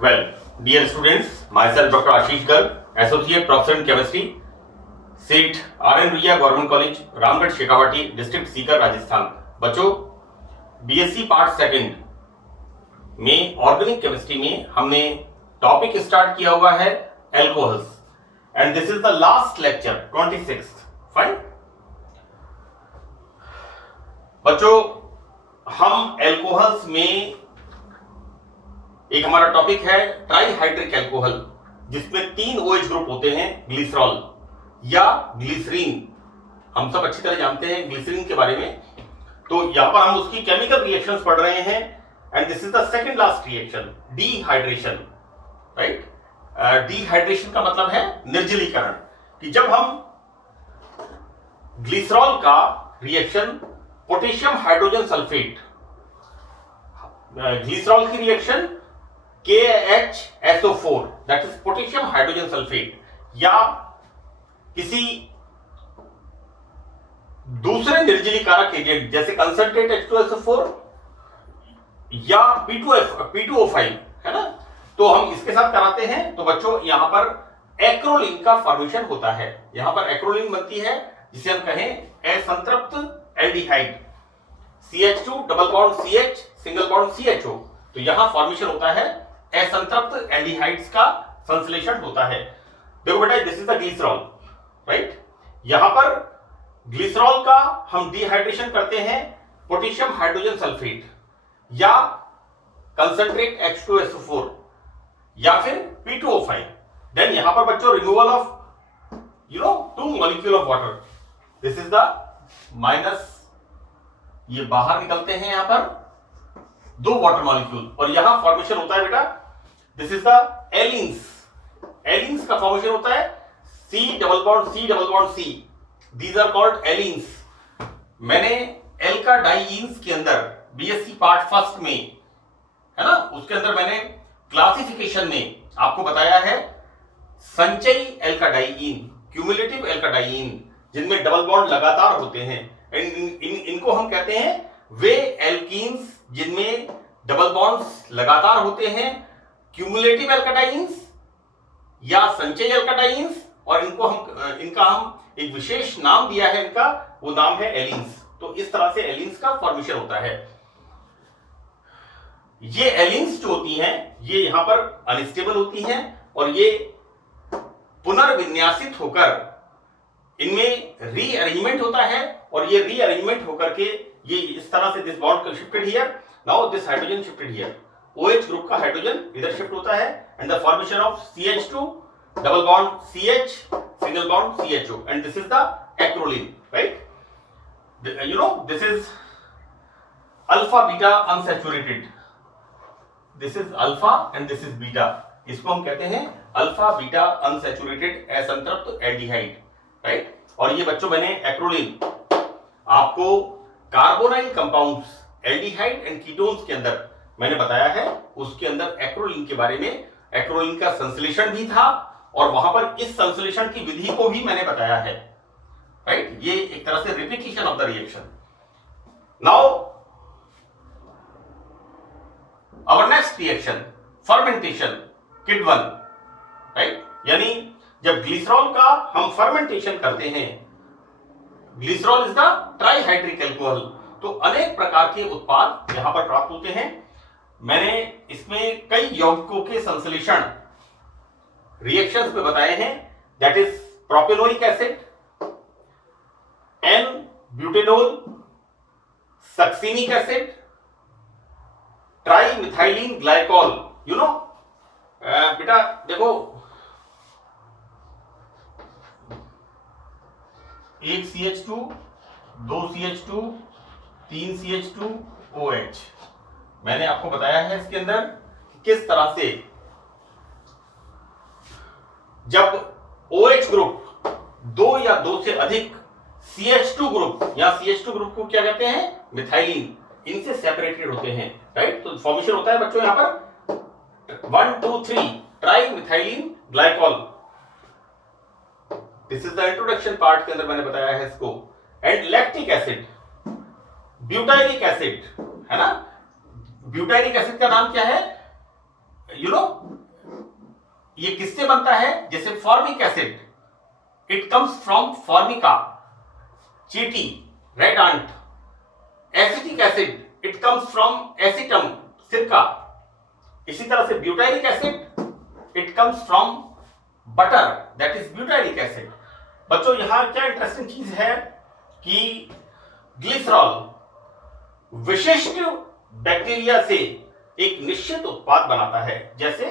Well, dear students, myself Dr. Ashish Garg, Associate Professor in Chemistry, seat RN Ruia Government College, Ramgarh Shekhawati, district Sikar, Rajasthan. बच्चों, BSc part second में organic chemistry में हमने topic start किया हुआ है alcohols and this is the last lecture 26th। Fine बच्चों, हम alcohols में एक हमारा टॉपिक है ट्राईहाइड्रिक एल्कोहल, जिसमें 3 OH ग्रुप होते हैं, ग्लिसरॉल या ग्लिसरीन। हम सब अच्छी तरह जानते हैं ग्लिसरीन के बारे में। तो यहां पर हम उसकी केमिकल रिएक्शंस पढ़ रहे हैं and this is the second last reaction, dehydration. Right, dehydration का मतलब है निर्जलीकरण, कि जब हम ग्लिसरॉल का reaction potassium hydrogen sulphate, glycerol की reaction KHSO4 that is potassium hydrogen sulphate, या किसी दूसरे निर्जलीकारक एजेंट जैसे कंसंट्रेट H2SO4 या P2O5 है ना, तो हम इसके साथ कराते हैं। तो बच्चों, यहां पर एक्रोलीन का फॉर्मेशन होता है। यहां पर एक्रोलीन बनती है जिसे हम कहें असंतृप्त aldehyde, CH2 double bond CH single bond CHO। तो यहां फॉर्मेशन होता है असंतृप्त एल्डिहाइड्स का संश्लेषण होता है। देखो बेटा, this is the glycerol, right. यहां पर ग्लिसरॉल का हम डिहाइड्रेशन करते हैं पोटेशियम हाइड्रोजन सल्फेट या कंसंट्रेट H2SO4 या फिर P2O5। देन यहां पर बच्चों removal of 2 molecule of water, this is the minus, ये बाहर निकलते हैं यहां पर 2 वाटर मॉलिक्यूल, और यहां फॉर्मेशन होता है बेटा, this is the allenes. Allenes का फॉर्मेशन होता है C double bond C, these are called allenes. मैंने एल्का डाइईन्स के अंदर बीएससी पार्ट फर्स्ट में, है ना, उसके अंदर मैंने क्लासिफिकेशन में आपको बताया है संचयी एल्काडाइईन, क्यूमुलेटिव एल्काडाइईन, जिनमें डबल बॉन्ड लगातार होते हैं। इनको हम कहते हैं वे एल्कीन्स जिनमें डबल बॉन्ड्स लगातार होते हैं, क्यूमुलेटिव एल्काडाइन्स या संचयी एल्काडाइन्स, और इनका हम एक विशेष नाम दिया है, इनका वो नाम है एलिन्स। तो इस तरह से एलिन्स का फॉर्मेशन होता है। ये एलिन्स जो होती हैं, ये यहां पर अनस्टेबल होती हैं और ये पुनर्विन्यासित होकर इनमें रीअरेंजमेंट होता है, और ये रीअरेंजमेंट होकर के ये इस तरह से this bond shifted here, now this hydrogen shifted here, OH group का हाइड्रोजन इधर शिफ्ट होता है and the formation of CH2 double bond CH single bond CHO and this is the acrolein, right. This is alpha beta unsaturated, this is alpha and this is beta, इसको हम कहते हैं alpha beta unsaturated असंतृप्त aldehyde, right. और ये बच्चों, मैंने acrolein आपको carbonyl compounds aldehyde and ketones के अंदर मैंने बताया है, उसके अंदर एक्रोलीन के बारे में, एक्रोलीन का संश्लेषण भी था और वहां पर इस संश्लेषण की विधि को भी मैंने बताया है, राइट। ये एक तरह से repetition of the reaction. Now our next reaction, fermentation, kid 1, right. यानी जब ग्लिसरॉल का हम फर्मेंटेशन करते हैं, glycerol is the trihydric alcohol, तो अनेक प्रकार के उत्पाद यहां पर प्राप्त होते हैं। मैंने इसमें कई यौगिकों के संश्लेषण रिएक्शंस में बताए हैं, that is propanoic acid, N butanol, succinic acid, trimethylene glycol. बेटा देखो, एक CH2, 2 CH2, 3 CH2, OH। मैंने आपको बताया है इसके अंदर किस तरह से जब OH ग्रुप 2 या 2 से अधिक CH2 ग्रुप, या CH2 ग्रुप को क्या कहते हैं, मिथाइलिन, इनसे सेपरेटेड होते हैं, राइट। तो फॉर्मेशन होता है बच्चों यहां पर 1 2 3 trimethylene glycol. This is the introduction part के अंदर मैंने बताया है इसको। And lactic acid, butyric acid, है ना। ब्यूटाइलिक एसिड का नाम क्या है, ये किससे बनता है? जैसे formic acid, it comes from formica, चीटी, red ant. Acetic acid, it comes from acetum, सिरका। इसी तरह से butyric acid, it comes from butter, that is butyric acid. बच्चों यहां क्या इंटरेस्टिंग चीज है कि ग्लिसरॉल विशिष्ट बैक्टीरिया से एक निश्चित उत्पाद बनाता है, जैसे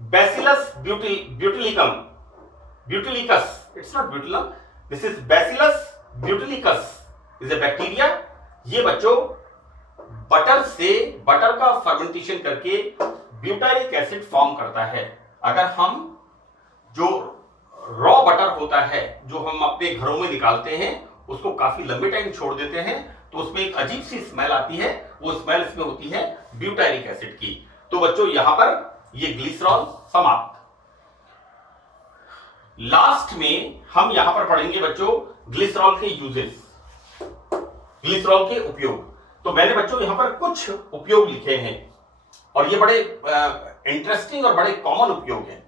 bacillus butylicum, butylicus, it's not butylum, this is bacillus butylicus is a bacteria. ये बच्चों बटर से, बटर का फर्मेंटेशन करके ब्यूटाइलिक एसिड फॉर्म करता है। अगर हम जो रॉ बटर होता है जो हम अपने घरों में निकालते हैं, उसको काफी लंबे टाइम छोड़ देते हैं तो उसमें एक अजीब सी स्मेल आती है, वो स्मेल इसमें होती है ब्यूटाइलिक एसिड की। तो बच्चों यहां पर ये ग्लिसरॉल समाप्त। लास्ट में हम यहां पर पढ़ेंगे बच्चों ग्लिसरॉल के यूजेस, ग्लिसरॉल के उपयोग। तो मैंने बच्चों यहां पर कुछ उपयोग लिखे हैं और ये बड़े इंटरेस्टिंग और बड़े कॉमन उपयोग हैं।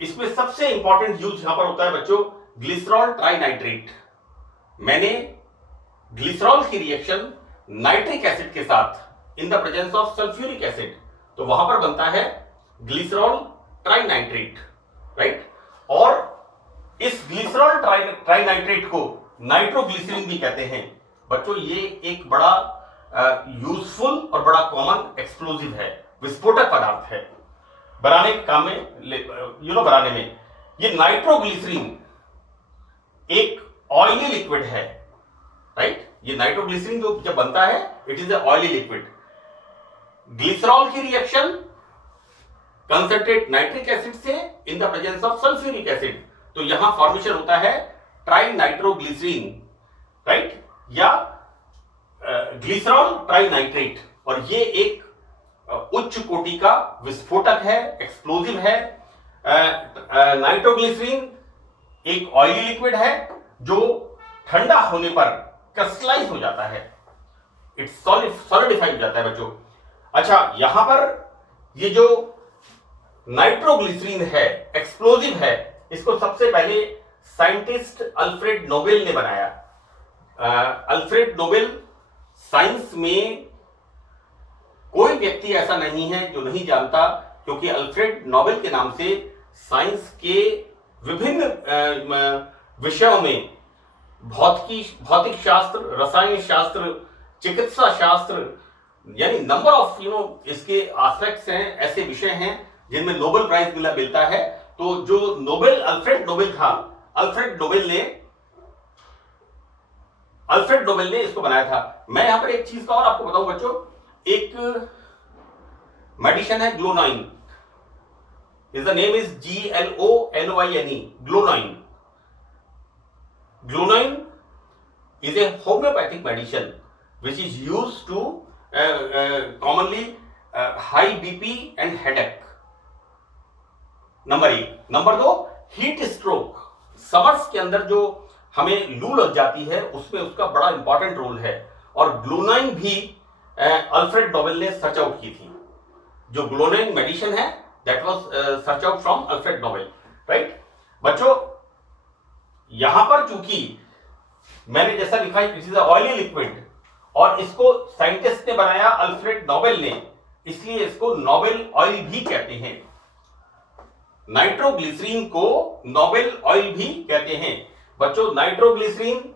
इसमें सबसे इंपॉर्टेंट यूज यहां पर होता है बच्चों ग्लिसरॉल ट्राइनाइट्रेट। मैंने ग्लिसरॉल की रिएक्शन नाइट्रिक एसिड के साथ in the presence of sulphuric acid, तो वहां पर बनता है ग्लिसरॉल ट्राइनाइट्रेट, राइट। और इस ग्लिसरॉल ट्राइनाइट्रेट को नाइट्रोग्लिसरीन भी कहते हैं। बच्चों ये एक बड़ा यूजफुल और बड़ा कॉमन एक्सप्लोजिव है, विस्फोटक पदार्थ है बनाने के काम में, बनाने में। ये नाइट्रोग्लिसरीन एक ऑयली लिक्विड है, राइट। ये नाइट्रोग्लिसरीन जो जब बनता है it is a oily liquid. Glycerol की रिएक्शन कंसंट्रेट नाइट्रिक एसिड से in the presence of sulphuric acid, तो यहां फॉर्मेशन होता है ट्राइनाइट्रोग्लिसरीन, राइट, या ग्लिसरॉल ट्राइनाइट्रेट। और ये एक उच्च कोटि का विस्फोटक है, एक्सप्लोजिव है। नाइट्रोग्लिसरीन एक ऑयली लिक्विड है जो ठंडा होने पर क्रिस्टलाइज हो जाता है, इट सॉलिडिफाई हो जाता है बच्चों। अच्छा, यहां पर ये जो नाइट्रोग्लिसरीन है, एक्सप्लोजिव है, इसको सबसे पहले साइंटिस्ट अल्फ्रेड नोबेल ने बनाया। अल्फ्रेड नोबेल, साइंस में कोई व्यक्ति ऐसा नहीं है जो नहीं जानता, क्योंकि अल्फ्रेड नोबेल के नाम से साइंस के विभिन्न विषयों में भौतिक शास्त्र, रसायन शास्त्र, चिकित्सा शास्त्र, यानी नंबर ऑफ इसके एस्पेक्ट्स हैं, ऐसे विषय हैं जिनमें नोबेल प्राइज मिलता है। तो जो अल्फ्रेड नोबेल था, अल्फ्रेड नोबेल ने इसको बनाया था। मैं यहां पर एक चीज का और आपको बताऊं बच्चों, एक मेडिसिन है ग्लोनाइन, the name is GLONYNE, ग्लोनाइन। ग्लोनाइन is a homeopathic medicine which is used to commonly high BP and headache. Number 1। Number 2, heat stroke. Summers के अंदर जो हमें लू लग जाती है उसमें उसका बड़ा इंपॉर्टेंट रोल है, और ग्लोनाइन भी अल्फ्रेड नोबेल ने सर्च आउट की थी। जो ग्लोनाइन मेडिसिन है that was search out from Alfred Nobel, right. बच्चों यहां पर चूंकि मैंने जैसा लिखा है इट इज ऑयली लिक्विड, और इसको साइंटिस्ट ने बनाया अल्फ्रेड नोबेल ने, इसलिए इसको नोबेल ऑयल भी कहते हैं। नाइट्रोग्लिसरीन को नोबेल ऑयल भी कहते हैं। बच्चों नाइट्रोग्लिसरीन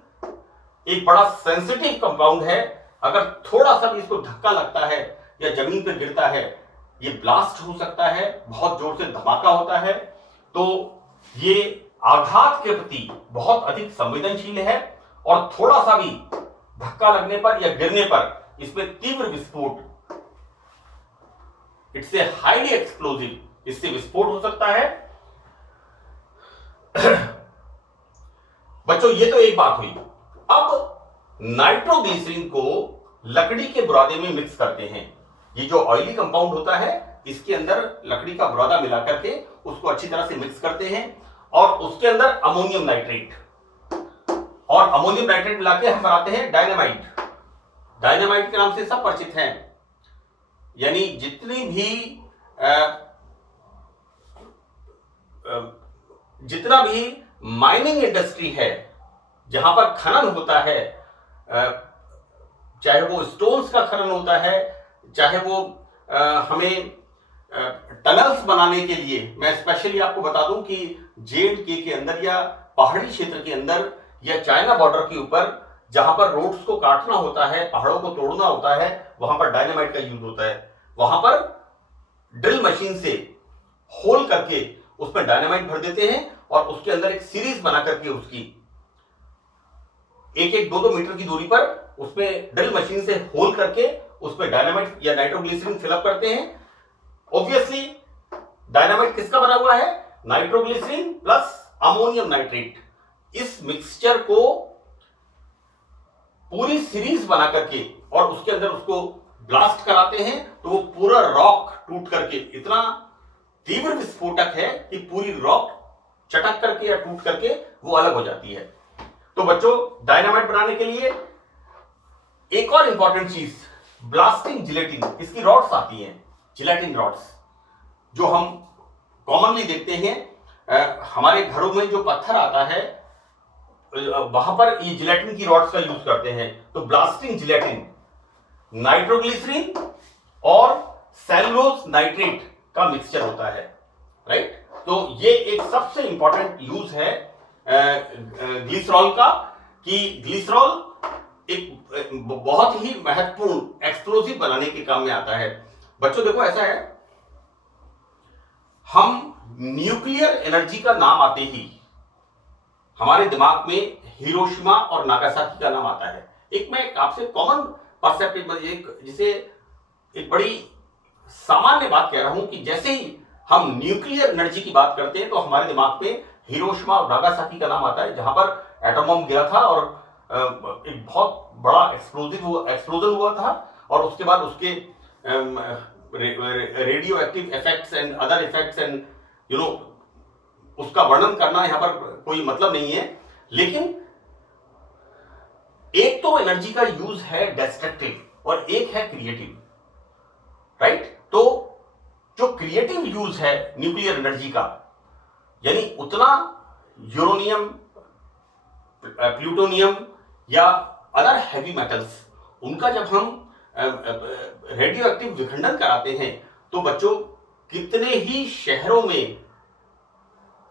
एक बड़ा सेंसिटिव कंपाउंड है, अगर थोड़ा सा भी इसको धक्का लगता है या जमीन पर गिरता है ये ब्लास्ट हो सकता है, बहुत जोर से धमाका होता है। तो ये आघात के प्रति बहुत अधिक संवेदनशील है, और थोड़ा सा भी धक्का लगने पर या गिरने पर इसमें तीव्र विस्फोट, इट्स ए हाईली एक्सप्लोजिव, इससे विस्फोट हो सकता है। बच्चों ये तो एक बात हुई। अब नाइट्रोग्लिसरीन को लकड़ी के बुरादे में मिक्स करते हैं। ये जो ऑयली कंपाउंड होता है इसके अंदर लकड़ी का बुरादा मिला करके उसको अच्छी तरह से मिक्स करते हैं, और उसके अंदर अमोनियम नाइट्रेट, और अमोनियम नाइट्रेट मिला के हम बनाते हैं डायनामाइट। डायनामाइट के नाम से सब परिचित हैं, यानी जितनी भी जितना भी माइनिंग इंडस्ट्री है, जहां पर खनन होता है, चाहे वो स्टोन्स का खनन होता है, चाहे वो हमें टनल्स बनाने के लिए, मैं स्पेशली आपको बता दूं कि जे&के के अंदर या पहाड़ी क्षेत्र के अंदर या चाइना बॉर्डर के ऊपर जहां पर रोड्स को काटना होता है, पहाड़ों को तोड़ना होता है, वहां पर डायनामाइट का यूज होता है। वहां पर ड्रिल मशीन से होल करके उसमें डायनामाइट भर देते हैं और उसके अंदर एक सीरीज बना करके उसकी 1-2 मीटर की दूरी पर उसमें ड्रिल मशीन से होल करके उसमें डायनामाइट या नाइट्रोग्लिसरीन फिलअप करते हैं। ऑब्वियसली डायनामाइट किसका बना हुआ है? Nitroglycerine plus ammonium nitrate. इस मिक्सचर को पूरी सीरीज बना करके और उसके अंदर उसको ब्लास्ट कराते हैं, तो वो पूरा रॉक टूट करके इतना तीव्र विस्फोटक है कि पूरी रॉक चटक करके या टूट करके वो अलग हो जाती है। तो बच्चों, डायनामाइट बनाने के लिए एक और इंपॉर्टेंट चीज, ब्लास्टिंग जिलेटिन। इसकी रॉड्स आती हैं, जिलेटिन रॉड्स, जो हम कॉमनली देखते हैं हमारे घरों में जो पत्थर आता है वहां पर ये जिलेटिन की रॉड्स का यूज करते हैं। तो ब्लास्टिंग जिलेटिन नाइट्रोग्लिसरीन और सेलुलोज नाइट्रेट का मिक्सचर होता है, राइट। तो ये एक सबसे इंपॉर्टेंट यूज है ग्लिसरॉल का, कि ग्लिसरॉल एक बहुत ही महत्वपूर्ण एक्सप्लोजिव बनाने के काम में आता है। बच्चों देखो, ऐसा है, हम न्यूक्लियर एनर्जी का नाम आते ही हमारे दिमाग में हिरोशिमा और नागासाकी का नाम आता है। मैं आपसे कॉमन परसेप्टिव, जिसे एक बड़ी सामान्य बात कह रहा हूं कि जैसे ही हम न्यूक्लियर एनर्जी की बात करते हैं तो हमारे दिमाग में हिरोशिमा और नागासाकी का नाम आता है, जहां पर एटम बम गिरा था और एक बहुत बड़ा एक्सप्लोजन हुआ था, और उसके बाद उसके radio active effects and other effects and उसका वर्णन करना यहां पर कोई मतलब नहीं है। लेकिन एक तो एनर्जी का यूज है डिस्ट्रक्टिव और एक है क्रिएटिव, राइट। तो जो क्रिएटिव यूज है न्यूक्लियर एनर्जी का, यानी उतना यूरेनियम, प्लूटोनियम या अदर हैवी मेटल्स, उनका जब हम रेडियो एक्टिव विखंडन कराते हैं तो बच्चों कितने ही शहरों में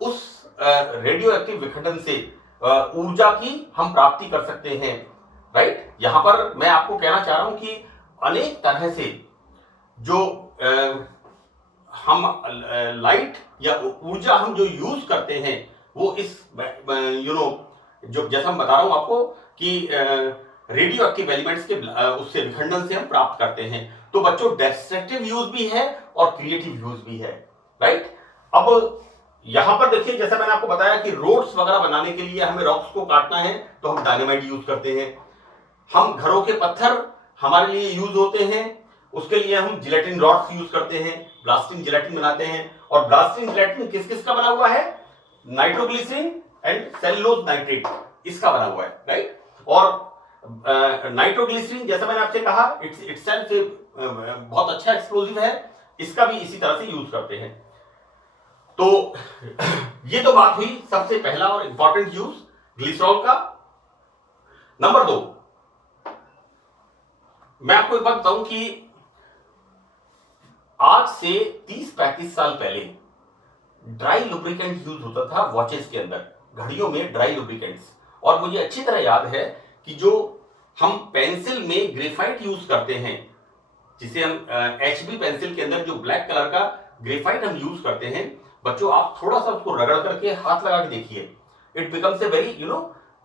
उस रेडियो एक्टिव विखंडन से ऊर्जा की हम प्राप्ति कर सकते हैं, राइट। यहां पर मैं आपको कहना चाह रहा हूं कि अनेक तरह से जो हम लाइट या ऊर्जा हम जो यूज करते हैं वो इस जो जैसा हम बता रहा हूं आपको कि रेडियो एक्टिव एलिमेंट्स के उससे विखंडन से हम प्राप्त करते हैं। तो बच्चों, डिस्ट्रक्टिव यूज भी है और क्रिएटिव यूज भी है, राइट। अब यहां पर देखिए, जैसा मैंने आपको बताया कि रोड्स वगैरह बनाने के लिए हमें रॉक्स को काटना है तो हम डायनामाइट यूज करते हैं। हम घरों के पत्थर हमारे लिए यूज होते हैं, उसके लिए हम जिलेटिन रॉड्स यूज करते हैं, ब्लास्टिंग जिलेटिन बनाते हैं। और ब्लास्टिंग जिलेटिन किस किस का बना हुआ है? नाइट्रोग्लिसरीन एंड सेलुलोज नाइट्रेट, इसका बना हुआ है, राइट। और नाइट्रोग्लिसरीन, जैसा मैंने आपसे कहा, इटसेल्फ बहुत अच्छा एक्सप्लोजिव है, इसका भी इसी तरह से यूज करते हैं। तो ये तो बात हुई सबसे पहला और इंपॉर्टेंट यूज ग्लिसरॉल का। नंबर 2, मैं आपको एक बात बताऊं कि आज से 30-35 साल पहले ड्राई लुब्रिकेंट यूज होता था वॉचेस के अंदर, घड़ियों में ड्राई लुब्रिकेंट्स। और मुझे अच्छी तरह याद है कि जो हम पेंसिल में ग्रेफाइट यूज करते हैं, जिसे हम HB पेंसिल के अंदर जो ब्लैक कलर का ग्रेफाइट हम यूज करते हैं, बच्चों आप थोड़ा सा उसको रगड़ करके हाथ लगा के देखिए, it becomes a very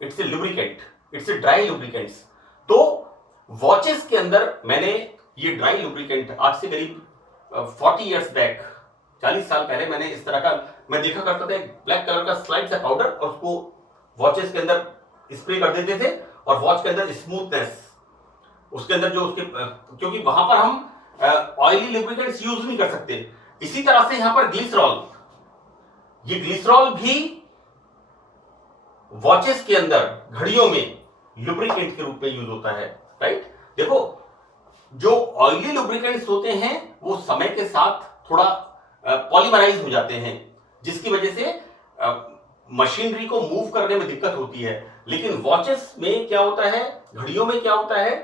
it's a lubricant, it's a dry lubricants. तो वॉचेस के अंदर मैंने ये ड्राई लुब्रिकेंट आज से करीब 40 इयर्स बैक, 40 साल पहले मैंने इस तरह का मैं देखा करता था, एक ब्लैक कलर का स्लाइड सा पाउडर, और उसको वॉचेस के अंदर स्प्रे कर देते थे, और वॉच के अंदर स्मूथनेस, उसके अंदर जो उसके, क्योंकि वहां पर हम ऑयली लुब्रिकेंट्स यूज नहीं कर सकते। इसी तरह से यहां पर ग्लिसरॉल, ये ग्लिसरॉल भी वॉचेस के अंदर, घड़ियों में लुब्रिकेंट के रूप में यूज होता है, राइट। देखो, जो ऑयली लुब्रिकेंट्स होते हैं वो समय के साथ थोड़ा पॉलीमराइज हो जाते हैं, जिसकी वजह से मशीनरी को मूव करने में दिक्कत होती है। लेकिन वॉचेस में क्या होता है, घड़ियों में क्या होता है,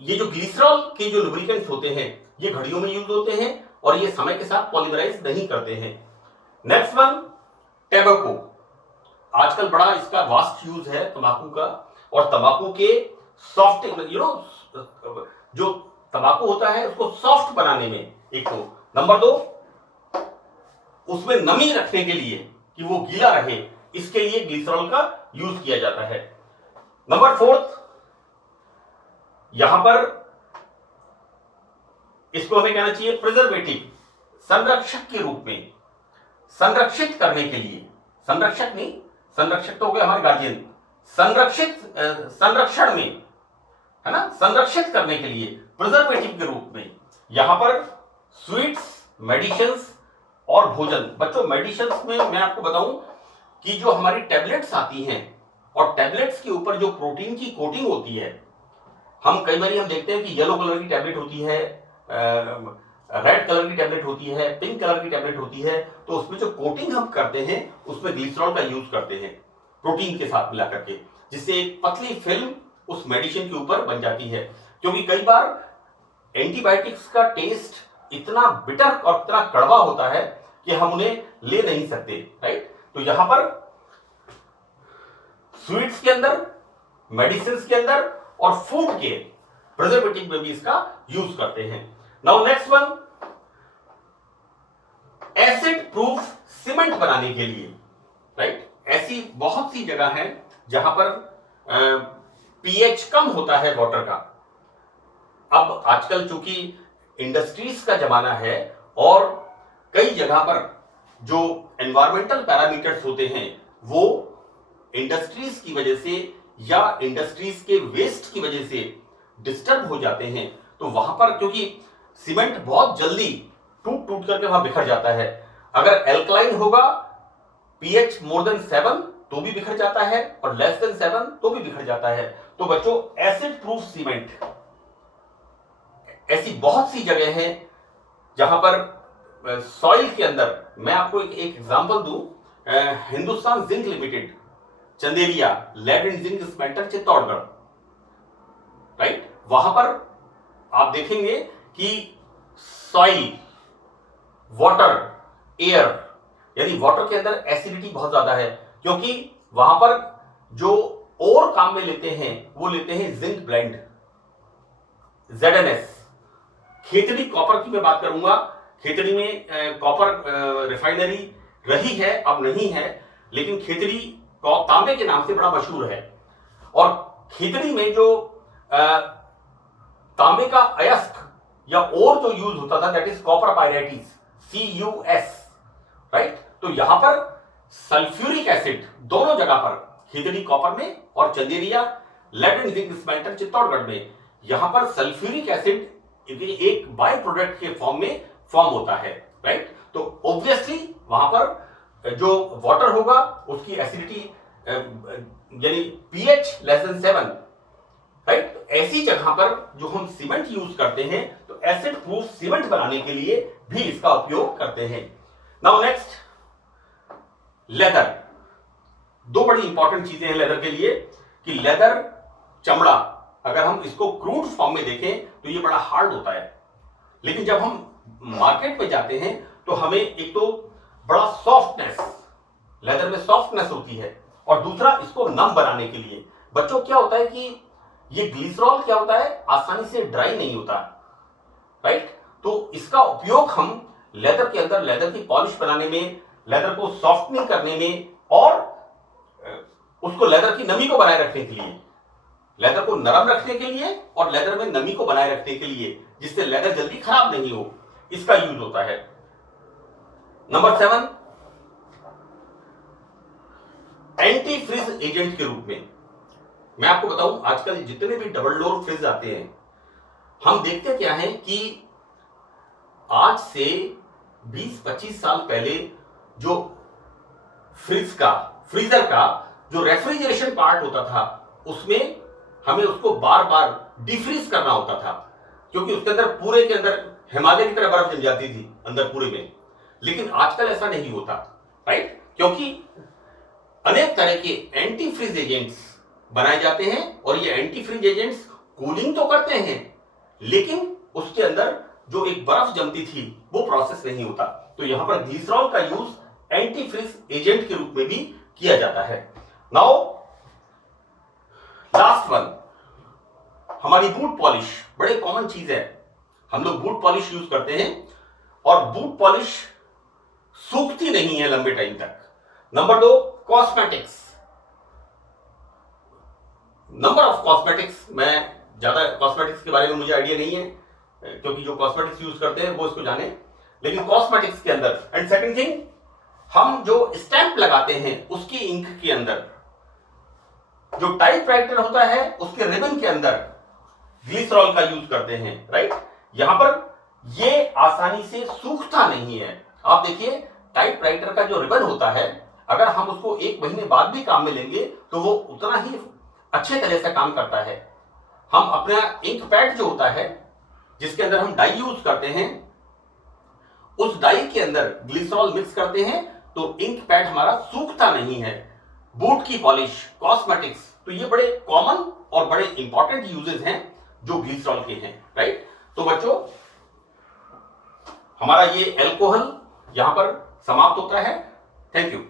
ये जो ग्लिसरॉल के जो लुब्रिकेंट्स होते हैं ये घड़ियों में यूज होते हैं और ये समय के साथ पॉलीमराइज नहीं करते हैं। Next one, tobacco. आजकल बड़ा इसका वास्ट यूज है तंबाकू का, और तंबाकू के सॉफ्ट जो तंबाकू होता है उसको सॉफ्ट बनाने में, एक तो नंबर 2 उसमें नमी रखने के लिए कि वो गीला रहे, इसके लिए ग्लिसरॉल का यूज किया जाता है। नंबर 4 यहां पर इसको हमें कहना चाहिए प्रिजर्वेटिव, संरक्षक के रूप में, संरक्षित करने के लिए, संरक्षक नहीं, संरक्षक तो हो गए हमारे गार्जियन, संरक्षण में, है ना, संरक्षित करने के लिए प्रिजर्वेटिव के रूप में यहां पर स्वीट्स, मेडिसिन्स और भोजन। बच्चों मेडिसिन्स में मैं आपको बताऊं कि जो हमारी टैबलेट्स आती हैं और टैबलेट्स के ऊपर जो प्रोटीन की कोटिंग होती है, हम कई बार हम देखते हैं कि येलो कलर की टैबलेट होती है, रेड कलर की टैबलेट होती है, पिंक कलर की टैबलेट होती है, तो उसमें जो कोटिंग हम करते हैं उसमें ग्लिसरॉल का यूज करते हैं प्रोटीन के साथ मिला करके, जिससे एक पतली फिल्म उस मेडिसिन के ऊपर बन जाती है। क्योंकि कई बार एंटीबायोटिक्स का टेस्ट इतना बिटर और इतना कड़वा होता है कि हम उन्हें ले नहीं सकते, राइट। तो यहां पर स्वीट्स के अंदर, मेडिसिन के अंदर और फूड के प्रिजर्वेटिव में भी इसका यूज करते हैं। Now next one, acid proof cement बनाने के लिए, राइट। ऐसी बहुत सी जगह है जहां पर पीएच कम होता है वाटर का। अब आजकल चूंकि इंडस्ट्रीज का जमाना है और कई जगह पर जो एनवायरमेंटल पैरामीटर्स होते हैं वो इंडस्ट्रीज की वजह से या इंडस्ट्रीज के वेस्ट की वजह से डिस्टर्ब हो जाते हैं, तो वहां पर क्योंकि सीमेंट बहुत जल्दी टूट टूट करके वहां बिखर जाता है। अगर एल्कलाइन होगा, पीएच मोर देन 7 तो भी बिखर जाता है और लेस देन 7 तो भी बिखर जाता है। तो बच्चों एसिड प्रूफ सीमेंट, ऐसी बहुत सी जगह हैं जहां पर सॉइल के अंदर, मैं आपको एक एग्जांपल दूं, Hindustan zinc limited, Chanderiya lead and zinc smelter Chittorgarh, right. वहां पर आप देखेंगे कि सॉइल, वाटर, एयर, यानी वाटर के अंदर एसिडिटी बहुत ज्यादा है, क्योंकि वहां पर जो और काम में लेते हैं वो लेते हैं zinc blende, ZNS। Khetri copper की मैं बात करूंगा, खेतड़ी में कॉपर रिफाइनरी रही है, अब नहीं है, लेकिन खेतड़ी तांबे के नाम से बड़ा मशहूर है। और खेतड़ी में जो तांबे का अयस्क या और जो यूज होता था, that is copper pyrites, CuS, राइट। तो यहां पर सल्फ्यूरिक एसिड दोनों जगह पर, खेतड़ी कॉपर में और Chanderiya lead and zinc smelter Chittorgarh में, यहां पर सल्फ्यूरिक एसिड एक बाय प्रोडक्ट के फॉर्म में फॉर्म होता है, राइट। तो ऑब्वियसली वहां पर जो वाटर होगा उसकी एसिडिटी यानी पीएच लेस देन 7, राइट। तो ऐसी जगह पर जो हम सीमेंट यूज करते हैं तो एसिड प्रूफ सीमेंट बनाने के लिए भी इसका उपयोग करते हैं। Now next, leather. दो बड़ी इंपॉर्टेंट चीजें हैं लेदर के लिए कि लेदर, चमड़ा, अगर हम इसको क्रूड फॉर्म में देखें तो ये बड़ा हार्ड होता है, लेकिन जब हम मार्केट में जाते हैं तो हमें एक तो बड़ा सॉफ्टनेस, लेदर में सॉफ्टनेस होती है, और दूसरा इसको नम बनाने के लिए। बच्चों क्या होता है कि ये ग्लिसरॉल क्या होता है, आसानी से ड्राई नहीं होता, राइट। तो इसका उपयोग हम लेदर के अंदर, लेदर की पॉलिश बनाने में, लेदर को सॉफ्टनिंग करने में और उसको लेदर की नमी को बनाए रखने के लिए, लेदर को नरम रखने के लिए और लेदर में नमी को बनाए रखने के लिए, जिससे लेदर जल्दी खराब नहीं हो, इसका यूज होता है। नंबर 7, एंटी फ्रीज एजेंट के रूप में। मैं आपको बताऊं, आजकल जितने भी डबल डोर फ्रिज आते हैं, हम देखते क्या है कि आज से 20-25 साल पहले जो फ्रीजर का जो रेफ्रिजरेशन पार्ट होता था, उसमें हमें उसको बार बार डिफ्रीज करना होता था, क्योंकि उसके अंदर पूरे के अंदर हिमालय की तरह बर्फ जम जाती थी अंदर पूरे में। लेकिन आजकल ऐसा नहीं होता, राइट। क्योंकि अनेक तरह के एंटी फ्रीज एजेंट्स बनाए जाते हैं और ये एंटी फ्रीज एजेंट्स कूलिंग तो करते हैं, लेकिन उसके अंदर जो एक बर्फ जमती थी वो प्रोसेस नहीं होता। तो यहां पर ग्लिसरॉल का यूज एंटी फ्रीज एजेंट के रूप में भी किया जाता है। नाउ लास्ट वन, हमारी बूट पॉलिश बड़े कॉमन चीज है। हम लोग बूट पॉलिश यूज करते हैं और बूट पॉलिश सूखती नहीं है लंबे टाइम तक। Number 2, cosmetics. Number of cosmetics, मैं ज्यादा कॉस्मेटिक्स के बारे में मुझे आइडिया नहीं है क्योंकि जो कॉस्मेटिक्स यूज करते हैं वो इसको जाने, लेकिन कॉस्मेटिक्स के अंदर एंड सेकंड थिंग, हम जो स्टैंप लगाते हैं उसकी इंक के अंदर, जो टाइपराइटर होता है उसके रिबन के अंदर ग्लिसरॉल का यूज करते हैं, राइट। यहां पर ये आसानी से सूखता नहीं है। आप देखिए टाइपराइटर का जो रिबन होता है, अगर हम उसको 1 महीने बाद भी काम में लेंगे तो वो उतना ही अच्छे तरह से काम करता है। हम अपना इंक पैड जो होता है जिसके अंदर हम डाई यूज करते हैं, उस डाई के अंदर ग्लिसरॉल मिक्स करते हैं तो इंक पैड हमारा सूखता नहीं है। बूट की पॉलिश, कॉस्मेटिक्स, तो ये बड़े कॉमन और बड़े इंपॉर्टेंट यूजेस हैं जो ग्लिसरॉल के हैं, राइट। तो बच्चों, हमारा ये अल्कोहल यहां पर समाप्त होता है। Thank you.